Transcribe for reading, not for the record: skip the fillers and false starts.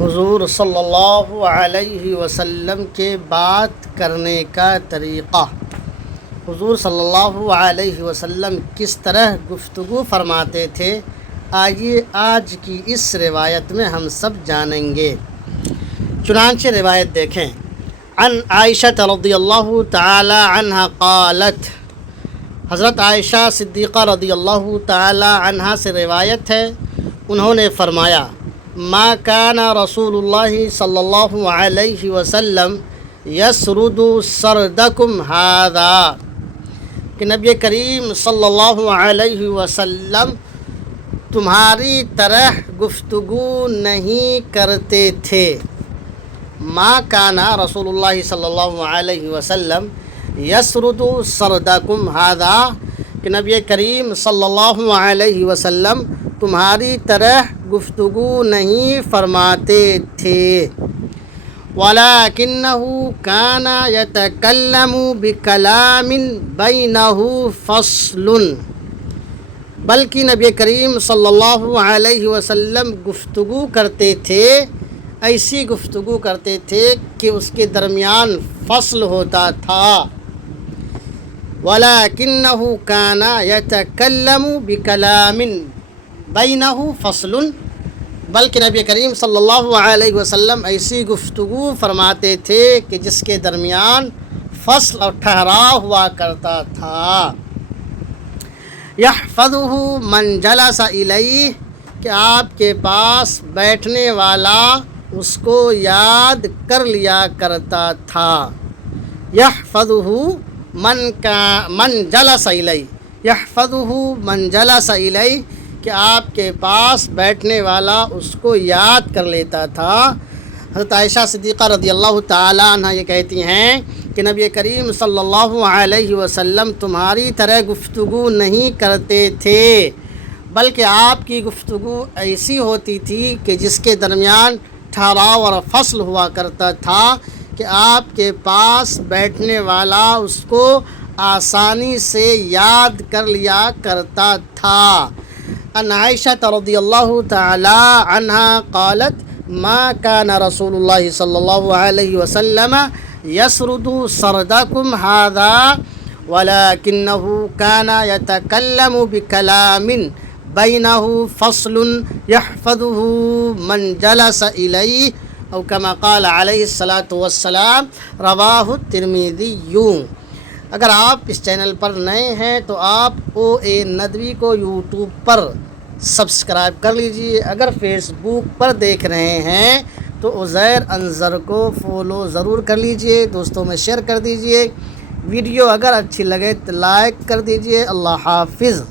حضور صلی اللہ علیہ وسلم کے بات کرنے کا طریقہ۔ حضور صلی اللہ علیہ وسلم کس طرح گفتگو فرماتے تھے، آئیے آج کی اس روایت میں ہم سب جانیں گے۔ چنانچہ روایت دیکھیں، عن عائشہ رضی اللہ تعالی عنہا قالت، حضرت عائشہ صدیقہ رضی اللہ تعالی عنہا سے روایت ہے، انہوں نے فرمایا، ما کان رسول اللہ صلی اللہ علیہ وسلم یسرد سردکم ھذا، کہ نبی کریم صلی اللہ علیہ وسلم تمہاری طرح گفتگو نہیں کرتے تھے۔ ما کان رسول اللہ صلی اللہ علیہ وسلم یسرد سردکم ھذا، کہ نبی کریم صلی اللہ علیہ وسلم تمہاری طرح گفتگو نہیں فرماتے تھے۔ وَلَكِنَّهُ كَانَ يَتَكَلَّمُ بِكَلَامٍ بَيْنَهُ فَصْلٌ، بلکہ نبی کریم صلی اللہ علیہ وسلم گفتگو کرتے تھے، ایسی گفتگو کرتے تھے کہ اس کے درمیان فصل ہوتا تھا۔ وَلَكِنَّهُ كَانَ يَتَكَلَّمُ بِكَلَامٍ بَيْنَهُ فَصْلٌ، بلکہ نبی کریم صلی اللہ علیہ وسلم ایسی گفتگو فرماتے تھے کہ جس کے درمیان فصل اور ٹھہراؤ ہوا کرتا تھا۔ یحفظہ من جلس الیہ، کہ آپ کے پاس بیٹھنے والا اس کو یاد کر لیا کرتا تھا۔ یحفظہ من جلس الیہ، یحفظہ من جلس الیہ، کہ آپ کے پاس بیٹھنے والا اس کو یاد کر لیتا تھا۔ حضرت عائشہ صدیقہ رضی اللہ تعالیٰ عنہ یہ کہتی ہیں کہ نبی کریم صلی اللہ علیہ وسلم تمہاری طرح گفتگو نہیں کرتے تھے، بلکہ آپ کی گفتگو ایسی ہوتی تھی کہ جس کے درمیان ٹھہراؤ اور فصل ہوا کرتا تھا، کہ آپ کے پاس بیٹھنے والا اس کو آسانی سے یاد کر لیا کرتا تھا۔ ان عائشہ رضی اللہ تعالی عنہا قالت، ما کان رسول اللہ صلی اللہ علیہ وسلم یسرد سردکم ھذا ولکنہ کان یتکلم بکلام بینہ فصل یحفظہ من جلس الیہ، او کما قال علیہ الصلاۃ والسلام، رواہ الترمذی۔ اگر آپ اس چینل پر نئے ہیں تو آپ او اے ندوی کو یوٹیوب پر سبسکرائب کر لیجئے، اگر فیس بک پر دیکھ رہے ہیں تو عزیر انظر کو فالو ضرور کر لیجئے، دوستوں میں شیئر کر دیجئے، ویڈیو اگر اچھی لگے تو لائک کر دیجئے۔ اللہ حافظ۔